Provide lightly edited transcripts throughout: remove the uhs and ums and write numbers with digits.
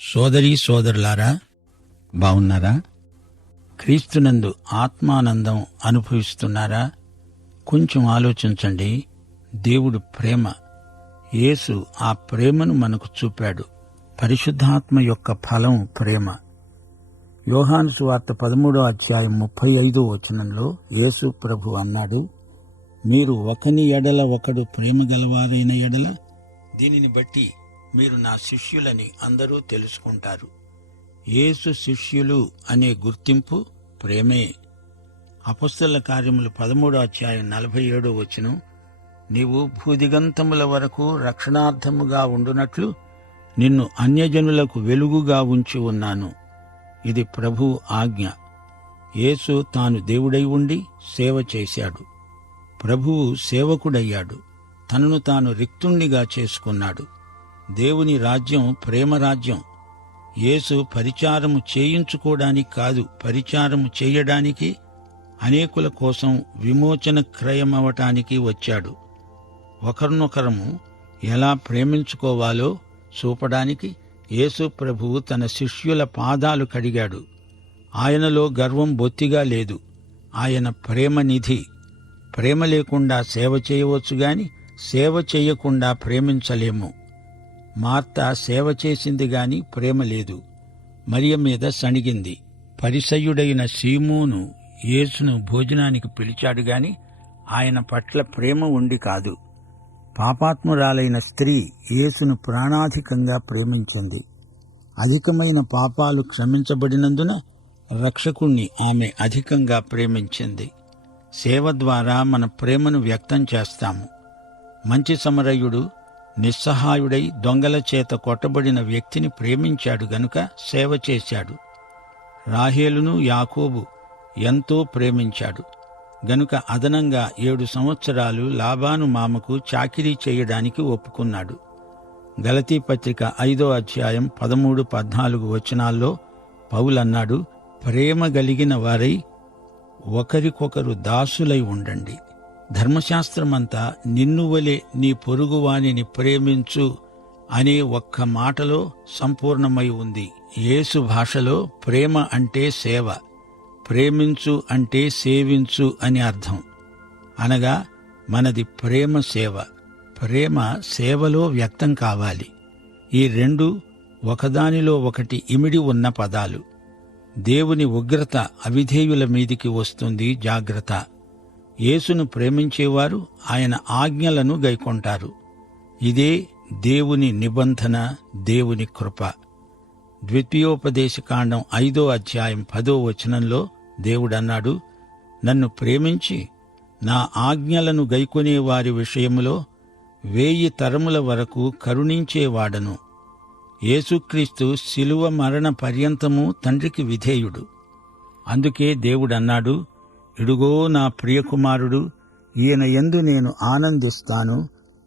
సోదరీ సోదరులారా, బావున్నారా? క్రీస్తునందు ఆత్మానందం అనుభవిస్తున్నారా? కొంచెం ఆలోచించండి. దేవుడు ప్రేమ. యేసు ఆ ప్రేమను మనకు చూపాడు. పరిశుద్ధాత్మ యొక్క ఫలం ప్రేమ. యోహాను సువార్త 13:35 యేసు ప్రభు అన్నాడు, మీరు ఒకని ఎడల ఒకడు ప్రేమ గలవారైన ఎడల దీనిని బట్టి మీరు నా శిష్యులని అందరూ తెలుసుకుంటారు. యేసు శిష్యులు అనే గుర్తింపు ప్రేమే. అపొస్తలుల కార్యములు 13:47 నీవు భూదిగంతముల వరకు రక్షణార్థముగా ఉండునట్లు నిన్ను అన్యజనులకు వెలుగుగా ఉంచి ఉన్నాను. ఇది ప్రభువు ఆజ్ఞ. యేసు తాను దేవుడై ఉండి సేవ చేశాడు. ప్రభువు సేవకుడయ్యాడు. తనను తాను రిక్తుణ్ణిగా చేసుకున్నాడు. దేవుని రాజ్యం ప్రేమ రాజ్యం. యేసు పరిచారము చేయించుకోవడానికి కాదు, పరిచారము చేయడానికి, అనేకుల కోసం విమోచన క్రయమవటానికి వచ్చాడు. ఒకరినొకరము ఎలా ప్రేమించుకోవాలో చూపడానికి యేసు ప్రభువు తన శిష్యుల పాదాలు కడిగాడు. ఆయనలో గర్వం బొత్తిగా లేదు. ఆయన ప్రేమనిధి. ప్రేమ లేకుండా సేవ చేయవచ్చు గాని సేవ చేయకుండా ప్రేమించలేము. మార్త సేవ చేసింది గాని ప్రేమ లేదు. మరియ మీద సణిగింది. పరిసయ్యుడైన సీమోను యేసును భోజనానికి పిలిచాడు గాని ఆయన పట్ల ప్రేమ ఉండి కాదు. పాపాత్మురాలైన స్త్రీ యేసును ప్రాణాధికంగా ప్రేమించింది. అధికమైన పాపాలు క్షమించబడినందున రక్షకుణ్ణి ఆమె అధికంగా ప్రేమించింది. సేవ ద్వారా మన ప్రేమను వ్యక్తం చేస్తాము. మంచి సమరయుడు నిస్సహాయుడై దొంగల చేత కొట్టబడిన వ్యక్తిని ప్రేమించాడు గనుక సేవ చేశాడు. రాహేలును యాకోబు ఎంతో ప్రేమించాడు గనుక అదనంగా 7 సంవత్సరాలు లాబాను మామకు చాకిరీ చేయడానికి ఒప్పుకున్నాడు. గలతీ పత్రిక 5:13-14 పౌలన్నాడు, ప్రేమ గలిగిన వారై ఒకరికొకరు దాసులై ఉండండి. ధర్మశాస్త్రమంతా నిన్నువలే నీ పొరుగువానిని ప్రేమించు అనే ఒక్క మాటలో సంపూర్ణమై ఉంది. యేసు భాషలో ప్రేమ అంటే సేవ, ప్రేమించు అంటే సేవించు అని అర్థం. అనగా మనది ప్రేమ సేవ. ప్రేమ సేవలో వ్యక్తం కావాలి. ఈ రెండు ఒకదానిలో ఒకటి ఇమిడి ఉన్న పదాలు. దేవుని ఉగ్రత అవిధేయుల మీదికి వస్తుంది, జాగ్రత్త. యేసును ప్రేమించేవారు ఆయన ఆజ్ఞలను గైకొంటారు. ఇదే దేవుని నిబంధన, దేవుని కృప. ద్వితీయోపదేశకాండం 5:10 దేవుడన్నాడు, నన్ను ప్రేమించి నా ఆజ్ఞలను గైకొనే వారి విషయములో 1000 తరముల వరకు కరుణించేవాడను. యేసుక్రీస్తు శిలువ మరణ పర్యంతము తండ్రికి విధేయుడు. అందుకే దేవుడన్నాడు, ఇడుగో నా ప్రియకుమారుడు, ఈయన యందు నేను ఆనందిస్తాను.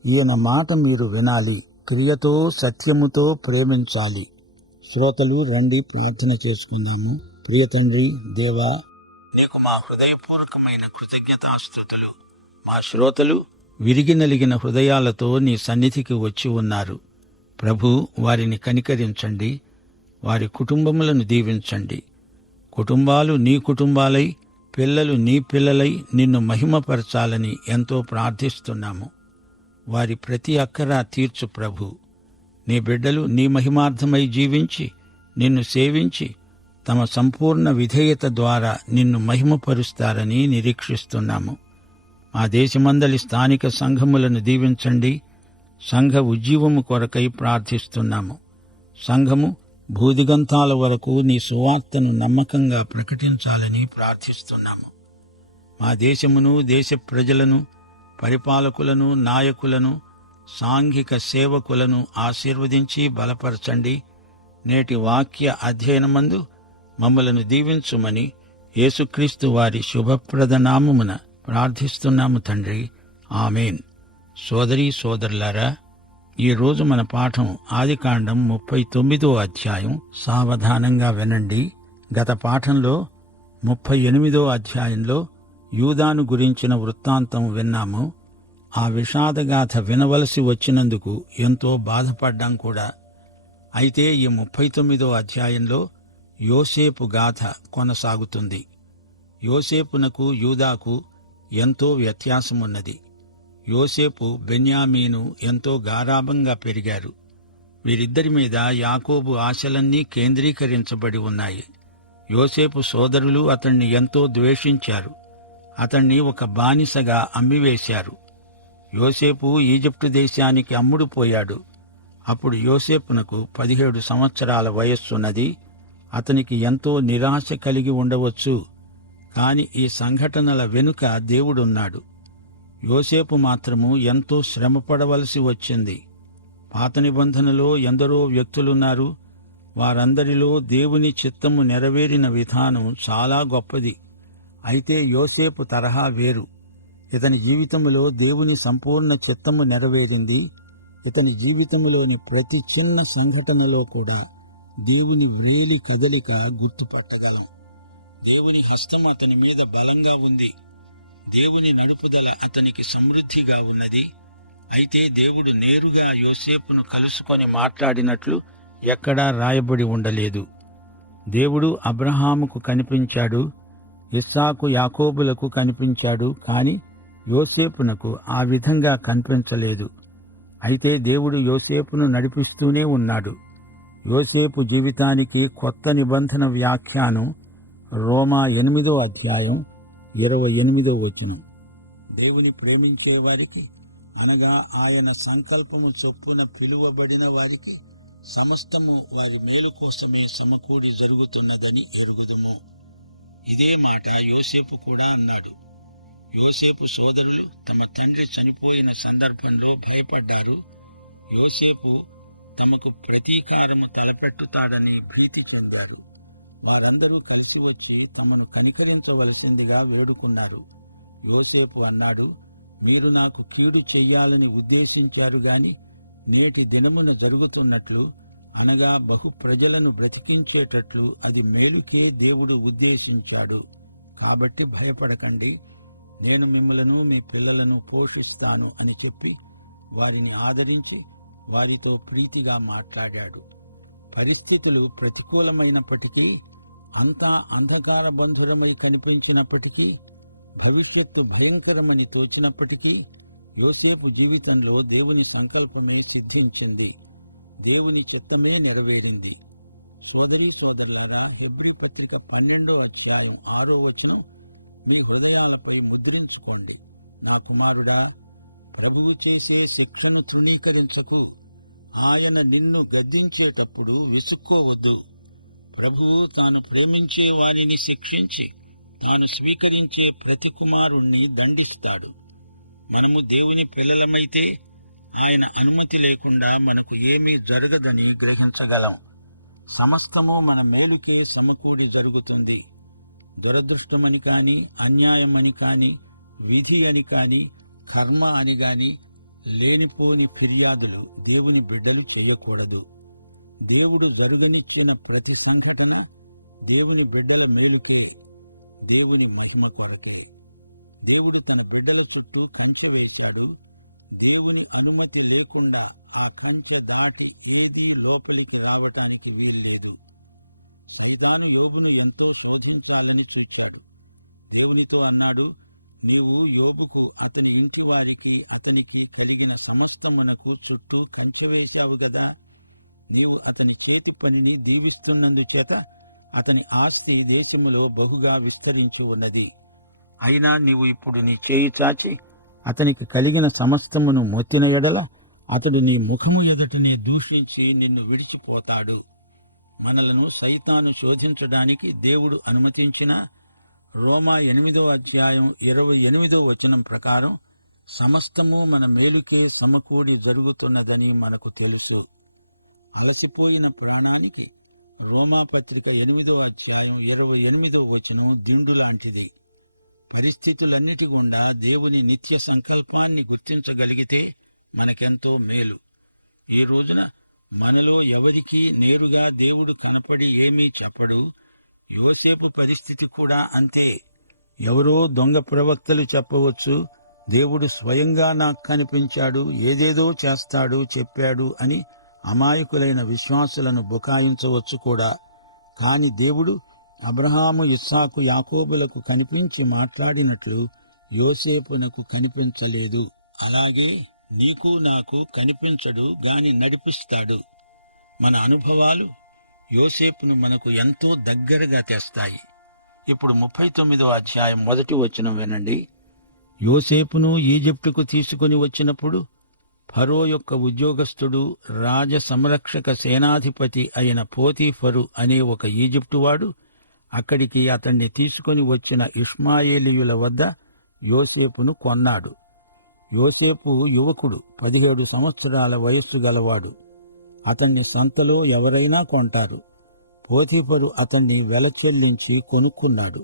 ఈయన మాట మీరు వినాలి, క్రియతో సత్యముతో ప్రేమించాలి. శ్రోతలు రండి, ప్రార్థన చేసుకుందాము. ప్రియ తండ్రి దేవా, నీకు మా హృదయపూర్వకమైన కృతజ్ఞతాస్తుతులు. మా శ్రోతలు విరిగి నలిగిన హృదయాలతో నీ సన్నిధికి వచ్చి ఉన్నారు. ప్రభు, వారిని కనికరించండి. వారి కుటుంబములను దీవించండి. కుటుంబాలు నీ కుటుంబాలై, పిల్లలు నీ పిల్లలై నిన్ను మహిమపరచాలని ఎంతో ప్రార్థిస్తున్నాము. వారి ప్రతి అక్కరా తీర్చు ప్రభు. నీ బిడ్డలు నీ మహిమార్థమై జీవించి నిన్ను సేవించి తమ సంపూర్ణ విధేయత ద్వారా నిన్ను మహిమపరుస్తారని నిరీక్షిస్తున్నాము. మా దేశమందలి స్థానిక సంఘములను దీవించండి. సంఘ ఉజ్జీవము కొరకై ప్రార్థిస్తున్నాము. సంఘము భూదిగంతాల వరకు నీ సువార్తను నమ్మకంగా ప్రకటించాలని ప్రార్థిస్తున్నాము. మా దేశమును, దేశ ప్రజలను, పరిపాలకులను, నాయకులను, సాంఘిక సేవకులను ఆశీర్వదించి బలపరచండి. నేటి వాక్య అధ్యయనమందు మమ్మలను దీవించుమని యేసుక్రీస్తు వారి శుభప్రద నామమున ప్రార్థిస్తున్నాము తండ్రి, ఆమేన్. సోదరీ సోదరులారా, ఈరోజు మన పాఠం ఆదికాండం 39 సావధానంగా వినండి. గత పాఠంలో 38 యూదాను గురించిన వృత్తాంతం విన్నాము. ఆ విషాదగాథ వినవలసి వచ్చినందుకు ఎంతో బాధపడ్డాం కూడా. అయితే ఈ 39వ అధ్యాయంలో యోసేపు గాథ కొనసాగుతుంది. యోసేపునకు యూదాకు ఎంతో వ్యత్యాసమున్నది. యోసేపు బెన్యామీను ఎంతో గారాబంగా పెరిగారు. వీరిద్దరి మీద యాకోబు ఆశలన్నీ కేంద్రీకరించబడి ఉన్నాయి. యోసేపు సోదరులు అతణ్ణి ఎంతో ద్వేషించారు. అతణ్ణి ఒక బానిసగా అమ్మివేశారు. యోసేపు ఈజిప్టు దేశానికి అమ్ముడుపోయాడు. అప్పుడు యోసేపునకు 17 సంవత్సరాల వయస్సున్నది. అతనికి ఎంతో నిరాశ కలిగి ఉండవచ్చు. కాని ఈ సంఘటనల వెనుక దేవుడున్నాడు. యోసేపు మాత్రము ఎంతో శ్రమపడవలసి వచ్చింది. పాత నిబంధనలో ఎందరో వ్యక్తులున్నారు. వారందరిలో దేవుని చిత్తము నెరవేరిన విధానం చాలా గొప్పది. అయితే యోసేపు తరహా వేరు. ఇతని జీవితంలో దేవుని సంపూర్ణ చిత్తము నెరవేరింది. ఇతని జీవితంలోని ప్రతి చిన్న సంఘటనలో కూడా దేవుని వ్రేలి కదలిక గుర్తుపట్టగలం. దేవుని హస్తం అతని మీద బలంగా ఉంది. దేవుని నడుపుదల అతనికి సమృద్ధిగా ఉన్నది. అయితే దేవుడు నేరుగా యోసేపును కలుసుకొని మాట్లాడినట్లు ఎక్కడా రాయబడి ఉండలేదు. దేవుడు అబ్రహాముకు కనిపించాడు, ఇస్సాకు యాకోబులకు కనిపించాడు. కాని యోసేపునకు ఆ విధంగా కనిపించలేదు. అయితే దేవుడు యోసేపును నడిపిస్తూనే ఉన్నాడు. యోసేపు జీవితానికి కొత్త నిబంధన వ్యాఖ్యానం రోమా 8వ అధ్యాయం 28వ వచనం. దేవుని ప్రేమించే వారికి, అనగా ఆయన సంకల్పము చొప్పున పిలువబడిన వారికి సమస్తము వారి మేలు కోసమే సమకూడి జరుగుతున్నదని ఎరుగుదుము. ఇదే మాట యోసేపు కూడా అన్నాడు. యోసేపు సోదరులు తమ తండ్రి చనిపోయిన సందర్భంలో భయపడ్డారు. యోసేపు తమకు ప్రతీకారము తలపెట్టుతాడని భీతి చెందారు. వారందరూ కలిసి వచ్చి తమను కనికరించవలసిందిగా వేడుకున్నారు. యోసేపు అన్నాడు, మీరు నాకు కీడు చెయ్యాలని ఉద్దేశించారు గాని నేటి దినమున జరుగుతున్నట్లు, అనగా బహు ప్రజలను బ్రతికించేటట్లు అది మేలుకే దేవుడు ఉద్దేశించాడు. కాబట్టి భయపడకండి, నేను మిమ్మలను మీ పిల్లలను పోషిస్తాను అని చెప్పి వారిని ఆదరించి వారితో ప్రీతిగా మాట్లాడాడు. పరిస్థితులు ప్రతికూలమైనప్పటికీ, అంతా అంధకార బంధురమై కనిపించినప్పటికీ, భవిష్యత్తు భయంకరమని తోచినప్పటికీ యోసేపు జీవితంలో దేవుని సంకల్పమే సిద్ధించింది. దేవుని చిత్తమే నెరవేరింది. సోదరీ సోదరులారా, హెబ్రీ పత్రిక 12వ అధ్యాయం 6వ వచనం, మీ హృదయాలపై ముద్రించుకోండి. నా కుమారుడా, ప్రభువు చేసే శిక్షను తృణీకరించకు. ఆయన నిన్ను గద్దించేటప్పుడు విసుక్కోవద్దు. ప్రభువు తాను ప్రేమించే వారిని శిక్షించి తాను స్వీకరించే ప్రతి కుమారుణ్ణి దండిస్తాడు. మనము దేవుని పిల్లలమైతే ఆయన అనుమతి లేకుండా మనకు ఏమీ జరగదని గ్రహించగలం. సమస్తము మన మేలుకే సమకూడి జరుగుతుంది. దురదృష్టమని కాని, అన్యాయమని కాని, విధి అని కాని, కర్మ అని గాని లేనిపోని ఫిర్యాదులు దేవుని బిడ్డలు చేయకూడదు. దేవుడు జరుగనిచ్చిన ప్రతి సంఘటన దేవుని బిడ్డల మేలుకే, దేవుని మహిమ కొరకే. దేవుడు తన బిడ్డల చుట్టూ కంచె వేశాడు. దేవుని అనుమతి లేకుండా ఆ కంచె దాటి ఏదీ లోపలికి రావటానికి వీల్లేదు. సైతాను యోబును ఎంతో శోధించాలని చూచాడు. దేవునితో అన్నాడు, నీవు యోబుకు, అతని ఇంటి వారికి, అతనికి కలిగిన సమస్తమునకు చుట్టూ కంచె వేశావు గదా. నీవు అతని చేతి పనిని దీవిస్తున్నందుచేత అతని ఆస్తి దేశములో బహుగా విస్తరించి ఉన్నది. అయినా నీవు ఇప్పుడు నీ చేయి చాచి అతనికి కలిగిన సమస్తమును మొత్తిన ఎడల అతడు నీ ముఖము ఎదుటనే దూషించి నిన్ను విడిచిపోతాడు. మనలను సైతాను శోధించడానికి దేవుడు అనుమతించిన రోమా 8వ అధ్యాయం 28వ వచనం ప్రకారం సమస్తము మన మేలుకే సమకూడి జరుగుతున్నదని మనకు తెలుసు. అలసిపోయిన ప్రాణానికి రోమాపత్రిక 8వ అధ్యాయం 28వ వచనం దిండు లాంటిది. పరిస్థితులన్నిటి గుండా దేవుని నిత్య సంకల్పాన్ని గుర్తించగలిగితే మనకెంతో మేలు. ఈ రోజున మనలో ఎవరికీ నేరుగా దేవుడు కనపడి ఏమీ చెప్పడు. యోసేపు పరిస్థితి కూడా అంతే. ఎవరో దొంగ ప్రవక్తలు చెప్పవచ్చు, దేవుడు స్వయంగా నాకు కనిపించాడు, ఏదేదో చేస్తాడు, చెప్పాడు అని అమాయకులైన విశ్వాసులను బుకాయించవచ్చు కూడా. కాని దేవుడు అబ్రహాము, ఇస్సాకు, యాకోబులకు కనిపించి మాట్లాడినట్లు యోసేపునకు కనిపించలేదు. అలాగే నీకు నాకు కనిపించడు గాని నడిపిస్తాడు. మన అనుభవాలు యోసేపును మనకు ఎంతో దగ్గరగా తెస్తాయి. ఇప్పుడు 39వ అధ్యాయం 1వ వచనం వినండి. యోసేపును ఈజిప్టుకు తీసుకుని వచ్చినప్పుడు ఫరో యొక్క ఉద్యోగస్తుడు, రాజ సంరక్షక సేనాధిపతి అయిన పోతీఫరు అనే ఒక ఈజిప్టువాడు అక్కడికి అతన్ని తీసుకుని వచ్చిన ఇష్మాయేలీయుల వద్ద యోసేపును కొన్నాడు. యోసేపు యువకుడు, 17 సంవత్సరాల వయస్సు గలవాడు. అతన్ని సంతలో ఎవరైనా కొంటారు. పోతీఫరు అతన్ని వెల చెల్లించి కొనుక్కున్నాడు.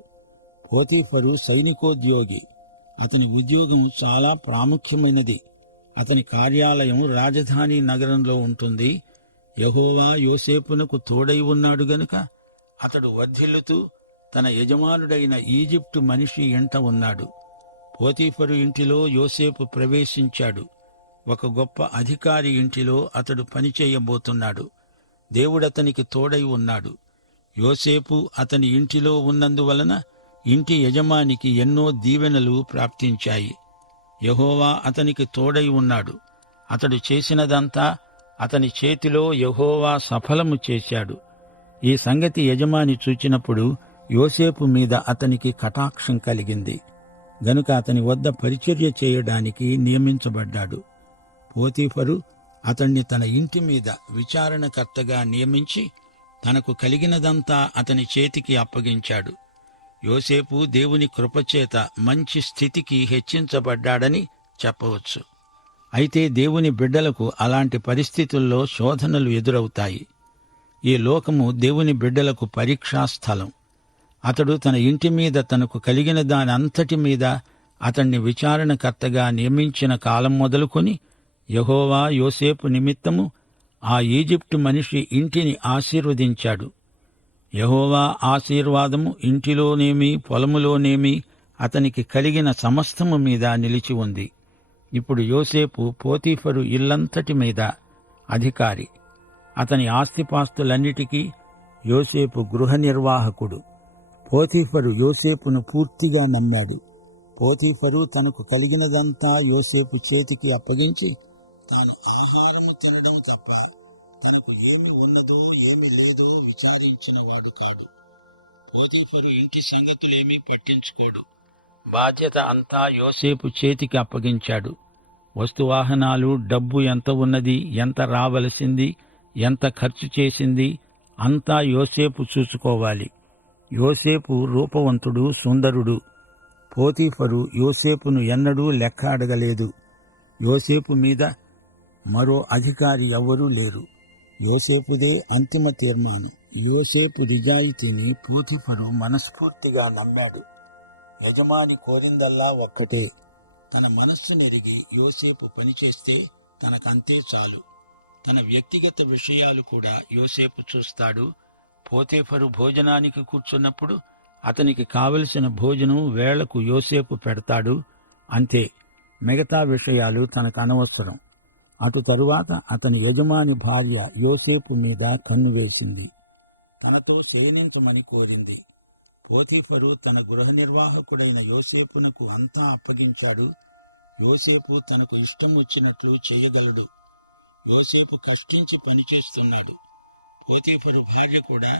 పోతీఫరు సైనికోద్యోగి. అతని ఉద్యోగం చాలా ప్రాముఖ్యమైనది. అతని కార్యాలయం రాజధాని నగరంలో ఉంటుంది. యెహోవా యోసేపునకు తోడై ఉన్నాడు గనుక అతడు వర్ధిల్లుతూ తన యజమానుడైన ఈజిప్టు మనిషి ఇంట ఉన్నాడు. పోతీఫరు ఇంటిలో యోసేపు ప్రవేశించాడు. ఒక గొప్ప అధికారి ఇంటిలో అతడు పనిచేయబోతున్నాడు. దేవుడతనికి తోడై ఉన్నాడు. యోసేపు అతని ఇంటిలో ఉన్నందువలన ఇంటి యజమానికి ఎన్నో దీవెనలు ప్రాప్తించాయి. యెహోవా అతనికి తోడై ఉన్నాడు. అతడు చేసినదంతా అతని చేతిలో యెహోవా సఫలము చేశాడు. ఈ సంగతి యజమాని చూచినప్పుడు యోసేపు మీద అతనికి కటాక్షం కలిగింది. గనుక అతని వద్ద పరిచర్య చేయడానికి నియమించబడ్డాడు. పోతీఫరు అతణ్ణి తన ఇంటి మీద విచారణకర్తగా నియమించి తనకు కలిగినదంతా అతని చేతికి అప్పగించాడు. యోసేపు దేవుని కృపచేత మంచి స్థితికి హెచ్చించబడ్డాడని చెప్పవచ్చు. అయితే దేవుని బిడ్డలకు అలాంటి పరిస్థితుల్లో శోధనలు ఎదురవుతాయి. ఈ లోకము దేవుని బిడ్డలకు పరీక్షాస్థలం. అతడు తన ఇంటి మీద తనకు కలిగిన దాని అంతటి మీద అతణ్ణి విచారణకర్తగా నియమించిన కాలం మొదలుకొని యెహోవా యోసేపు నిమిత్తము ఆ ఈజిప్టు మనిషి ఇంటిని ఆశీర్వదించాడు. యెహోవా ఆశీర్వాదము ఇంటిలోనేమి పొలములోనేమి అతనికి కలిగిన సమస్తము మీద నిలిచి ఉంది. ఇప్పుడు యోసేపు పోతీఫరు ఇల్లంతటి మీద అధికారి. అతని ఆస్తిపాస్తులన్నిటికీ యోసేపు గృహ నిర్వాహకుడు. పోతీఫరు యోసేపును పూర్తిగా నమ్మాడు. పోతీఫరు తనకు కలిగినదంతా యోసేపు చేతికి అప్పగించి తాను ఆహారము తినడం తప్ప తనకు ఏమి ఉన్నదో ఏమి లేదో విచారించినవాడు కాడు. పోతీఫరు ఇంటి సంగతులేమీ పట్టించుకోడు. బాధ్యత అంతా యోసేపు చేతికి అప్పగించాడు. వస్తువాహనాలు, డబ్బు ఎంత ఉన్నది, ఎంత రావలసింది, ఎంత ఖర్చు చేసింది అంతా యోసేపు చూసుకోవాలి. యోసేపు రూపవంతుడు, సుందరుడు. పోతీఫరు యోసేపును ఎన్నడూ లెక్క అడగలేదు. యోసేపు మీద మరో అధికారి ఎవ్వరూ లేరు. యోసేపుదే అంతిమ తీర్మానం. యోసేపు నిజాయితీని పోతీఫరు మనస్ఫూర్తిగా నమ్మాడు. యజమాని కోరిందల్లా ఒక్కటే, తన మనస్సు నెరిగి యోసేపు పనిచేస్తే తనకంతే చాలు. తన వ్యక్తిగత విషయాలు కూడా యోసేపు చూస్తాడు. పోతీఫరు భోజనానికి కూర్చున్నప్పుడు అతనికి కావలసిన భోజనం వేళకు యోసేపు పెడతాడు. అంతే, మిగతా విషయాలు తనకు అనవసరం. అటు తరువాత అతని యజమాని భార్య యోసేపు మీద కన్ను వేసింది. తనతో శయనించమని కోరింది. పోతీఫరు తన గృహ నిర్వాహకుడైన యోసేపునకు అంతా అప్పగించాడు. యోసేపు తనకు ఇష్టం వచ్చినట్లు చేయగలడు. యోసేపు కష్టించి పనిచేస్తున్నాడు. పోతీఫరు భార్య కూడా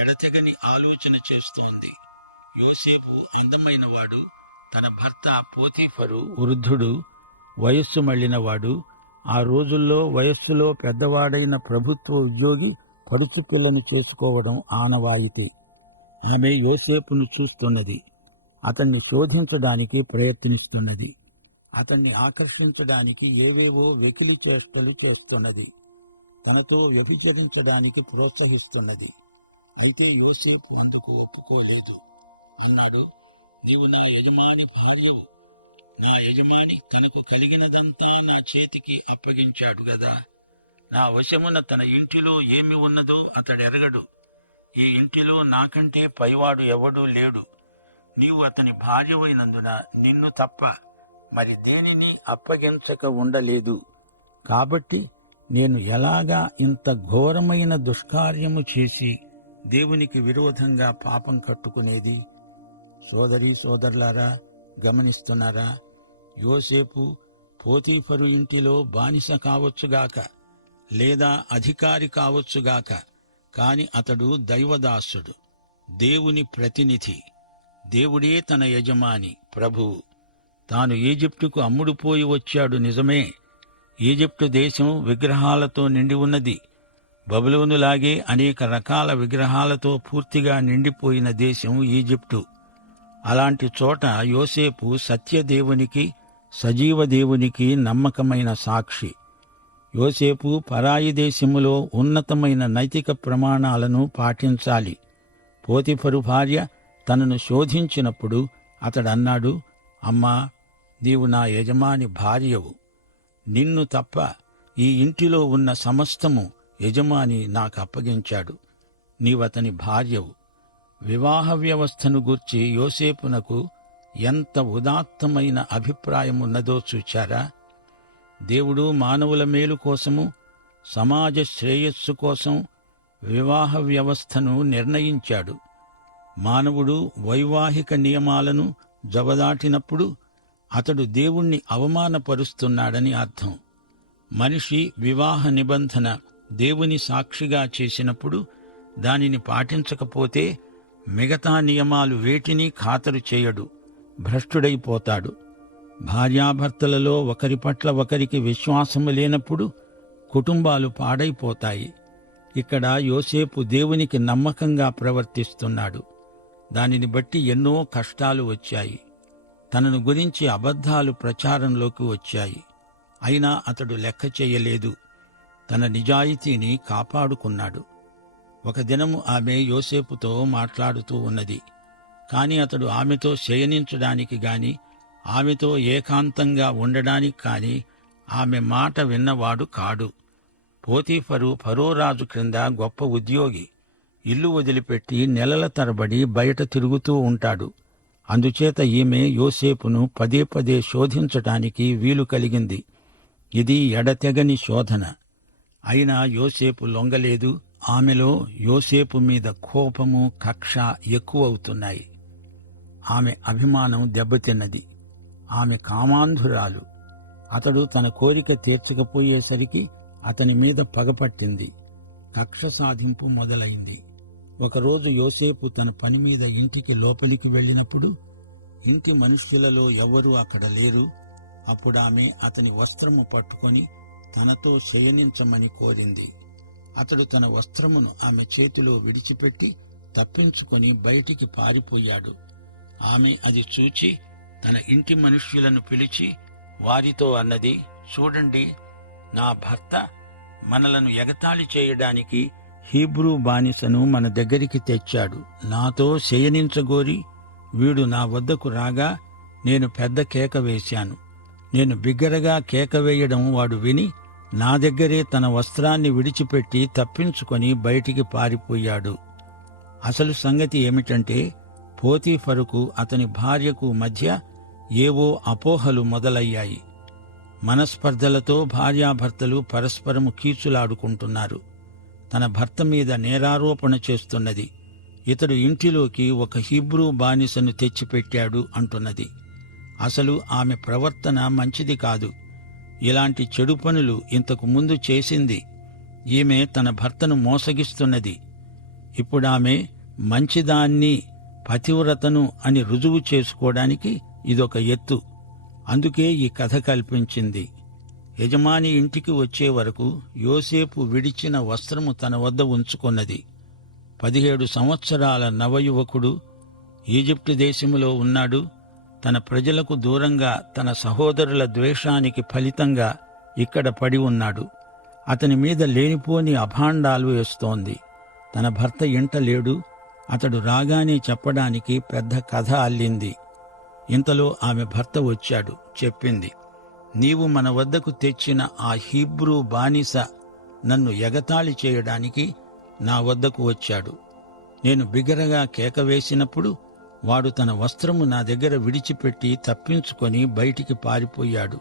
ఎడతెగని ఆలోచన చేస్తోంది. యోసేపు అందమైనవాడు. తన భర్త పోతీఫరు వృద్ధుడు, వయస్సు మళ్లినవాడు. ఆ రోజుల్లో వయస్సులో పెద్దవాడైన ప్రభుత్వ ఉద్యోగి పడుచు పిల్లను చేసుకోవడం ఆనవాయితీ. ఆమె యోసేపును చూస్తున్నది. అతన్ని శోధించడానికి ప్రయత్నిస్తున్నది. అతన్ని ఆకర్షించడానికి ఏవేవో వెకిలి చేష్టలు చేస్తున్నది. తనతో వ్యభిచరించడానికి ప్రోత్సహిస్తున్నది. అయితే యోసేపు అందుకు ఒప్పుకోలేదు. అన్నాడు, నీవు నా యజమాని భార్యవు. నా యజమాని తనకు కలిగినదంతా నా చేతికి అప్పగించాడు గదా. నా వశమున తన ఇంటిలో ఏమి ఉన్నదో అతడెరగడు. ఈ ఇంటిలో నాకంటే పైవాడు ఎవడూ లేడు. నీవు అతని భార్యవైనందున నిన్ను తప్ప మరి దేనిని అప్పగించక ఉండలేదు. కాబట్టి నేను ఎలాగా ఇంత ఘోరమైన దుష్కార్యము చేసి దేవునికి విరోధంగా పాపం కట్టుకునేది? సోదరీ సోదరులారా, గమనిస్తున్నారా? యోసేపు పోతీఫరు ఇంటిలో బానిస కావచ్చుగాక, లేదా అధికారి కావచ్చుగాక, కాని అతడు దైవదాసుడు, దేవుని ప్రతినిధి. దేవుడే తన యజమాని, ప్రభువు. తాను ఈజిప్టుకు అమ్ముడుపోయి వచ్చాడు నిజమే. ఈజిప్టు దేశం విగ్రహాలతో నిండి ఉన్నది. బబులోనులాగే అనేక రకాల విగ్రహాలతో పూర్తిగా నిండిపోయిన దేశం ఈజిప్టు. అలాంటి చోట యోసేపు సత్యదేవునికి, సజీవ దేవునికి నమ్మకమైన సాక్షి. యోసేపు పరాయి దేశములో ఉన్నతమైన నైతిక ప్రమాణాలను పాటించాలి. పోతీఫరు భార్య తనను శోధించినప్పుడు అతడన్నాడు, అమ్మా, నీవు నా యజమాని భార్యవు. నిన్ను తప్ప ఈ ఇంటిలో ఉన్న సమస్తము యజమాని నాకు అప్పగించాడు. నీవతని భార్యవు. వివాహ వ్యవస్థను గూర్చి యోసేపునకు ఎంత ఉదాత్తమైన అభిప్రాయమున్నదో చూచారా? దేవుడు మానవుల మేలు కోసము, సమాజ శ్రేయస్సు కోసం వివాహ వ్యవస్థను నిర్ణయించాడు. మానవుడు వైవాహిక నియమాలను జవదాటినప్పుడు అతడు దేవుణ్ణి అవమానపరుస్తున్నాడని అర్థం. మనిషి వివాహ నిబంధన దేవుని సాక్షిగా చేసినప్పుడు దానిని పాటించకపోతే మిగతా నియమాలు వేటినీ ఖాతరు చేయడు, భ్రష్టుడైపోతాడు. భార్యాభర్తలలో ఒకరి పట్ల ఒకరికి విశ్వాసము లేనప్పుడు కుటుంబాలు పాడైపోతాయి. ఇక్కడ యోసేపు దేవునికి నమ్మకంగా ప్రవర్తిస్తున్నాడు. దానిని బట్టి ఎన్నో కష్టాలు వచ్చాయి. తనను గురించి అబద్ధాలు ప్రచారంలోకి వచ్చాయి. అయినా అతడు లెక్క చేయలేదు. తన నిజాయితీని కాపాడుకున్నాడు. ఒక దినము ఆమె యోసేపుతో మాట్లాడుతూ ఉన్నది. కాని అతడు ఆమెతో శయనించడానికి గాని, ఆమెతో ఏకాంతంగా ఉండడానికి కాని ఆమె మాట విన్నవాడు కాడు. పోతీఫరు ఫరోరాజు క్రింద గొప్ప ఉద్యోగి. ఇల్లు వదిలిపెట్టి నెలల తరబడి బయట తిరుగుతూ ఉంటాడు. అందుచేత ఈమె యోసేపును పదే పదే శోధించటానికి వీలు కలిగింది. ఇది ఎడతెగని శోధన. అయినా యోసేపు లొంగలేదు. ఆమెలో యోసేపు మీద కోపము, కక్ష ఎక్కువవుతున్నాయి. ఆమె అభిమానం దెబ్బతిన్నది. ఆమె కామాంధురాలు. అతడు తన కోరిక తీర్చకపోయేసరికి అతని మీద పగపట్టింది. కక్ష సాధింపు మొదలైంది. ఒకరోజు యోసేపు తన పని మీద ఇంటికి లోపలికి వెళ్ళినప్పుడు ఇంటి మనుష్యులలో ఎవరూ అక్కడ లేరు. అప్పుడు ఆమె అతని వస్త్రము పట్టుకొని తనతో శయనించమని కోరింది. అతడు తన వస్త్రమును ఆమె చేతిలో విడిచిపెట్టి తప్పించుకొని బయటికి పారిపోయాడు. ఆమె అది చూచి తన ఇంటి మనుష్యులను పిలిచి వారితో అన్నది, చూడండి, నా భర్త మనలను ఎగతాళి చేయడానికి హీబ్రూ బానిసను మన దగ్గరికి తెచ్చాడు. నాతో శయనించగోరి వీడు నా వద్దకు రాగా నేను పెద్ద కేక వేశాను. నేను బిగ్గరగా కేక వేయడం వాడు విని నా దగ్గరే తన వస్త్రాన్ని విడిచిపెట్టి తప్పించుకొని బయటికి పారిపోయాడు. అసలు సంగతి ఏమిటంటే, పోతీఫరుకు అతని భార్యకు మధ్య ఏవో అపోహలు మొదలయ్యాయి. మనస్పర్ధలతో భార్యాభర్తలు పరస్పరము కీచులాడుకుంటున్నారు. తన భర్త మీద నేరారోపణ చేస్తున్నది. ఇతడు ఇంటిలోకి ఒక హీబ్రూ బానిసను తెచ్చిపెట్టాడు అంటున్నది. అసలు ఆమె ప్రవర్తన మంచిది కాదు. ఇలాంటి చెడు పనులు ఇంతకు ముందు చేసింది. ఈమె తన భర్తను మోసగిస్తున్నది. ఇప్పుడామె మంచిదాన్ని, పతివ్రతను అని రుజువు చేసుకోవడానికి ఇదొక ఎత్తు. అందుకే ఈ కథ కల్పించింది. యజమాని ఇంటికి వచ్చే వరకు యోసేపు విడిచిన వస్త్రము తన వద్ద ఉంచుకొన్నది. 17 సంవత్సరాల నవయువకుడు ఈజిప్టు దేశములో ఉన్నాడు. తన ప్రజలకు దూరంగా తన సహోదరుల ద్వేషానికి ఫలితంగా ఇక్కడ పడి ఉన్నాడు. అతని మీద లేనిపోని అభాండాలు వేస్తోంది. తన భర్త ఇంట లేడు. అతడు రాగానే చెప్పడానికి పెద్ద కథ అల్లింది. ఇంతలో ఆమె భర్త వచ్చాడు. చెప్పింది, నీవు మన వద్దకు తెచ్చిన ఆ హీబ్రూ బానిస నన్ను ఎగతాళి చేయడానికి నా వద్దకు వచ్చాడు. నేను బిగ్గరగా కేక వేసినప్పుడు వాడు తన వస్త్రము నా దగ్గర విడిచిపెట్టి తప్పించుకొని బయటికి పారిపోయాడు.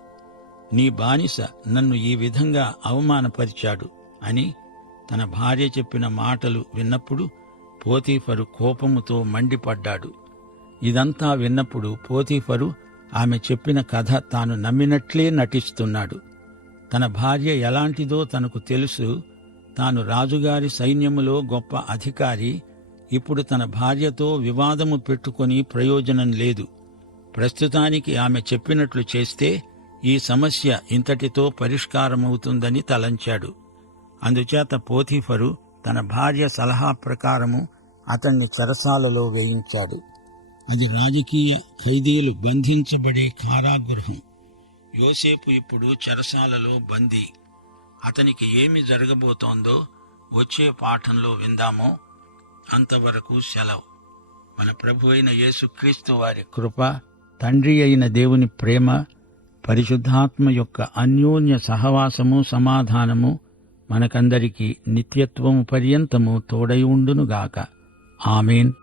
నీ బానిస నన్ను ఈ విధంగా అవమానపరిచాడు అని తన భార్య చెప్పిన మాటలు విన్నప్పుడు పోతీఫరు కోపముతో మండిపడ్డాడు. ఇదంతా విన్నప్పుడు పోతీఫరు ఆమె చెప్పిన కథ తాను నమ్మినట్లే నటిస్తున్నాడు. తన భార్య ఎలాంటిదో తనకు తెలుసు. తాను రాజుగారి సైన్యములో గొప్ప అధికారి. ఇప్పుడు తన భార్యతో వివాదము పెట్టుకొని ప్రయోజనం లేదు. ప్రస్తుతానికి ఆమె చెప్పినట్లు చేస్తే ఈ సమస్య ఇంతటితో పరిష్కారమవుతుందని తలంచాడు. అందుచేత పోతీఫరు తన భార్య సలహా ప్రకారము అతన్ని చెరసాలలో వేయించాడు. అది రాజకీయ ఖైదీలు బంధించబడే కారాగృహం. యోసేపు ఇప్పుడు చెరసాలలో బందీ. అతనికి ఏమి జరగబోతోందో వచ్చే పాఠంలో విందామో. అంతవరకు సెలవు. మన ప్రభు అయిన యేసుక్రీస్తు వారి కృప, తండ్రి అయిన దేవుని ప్రేమ, పరిశుద్ధాత్మ యొక్క అన్యోన్య సహవాసము, సమాధానము మనకందరికీ నిత్యత్వము పర్యంతము తోడై ఉండునుగాక. ఆమేన్.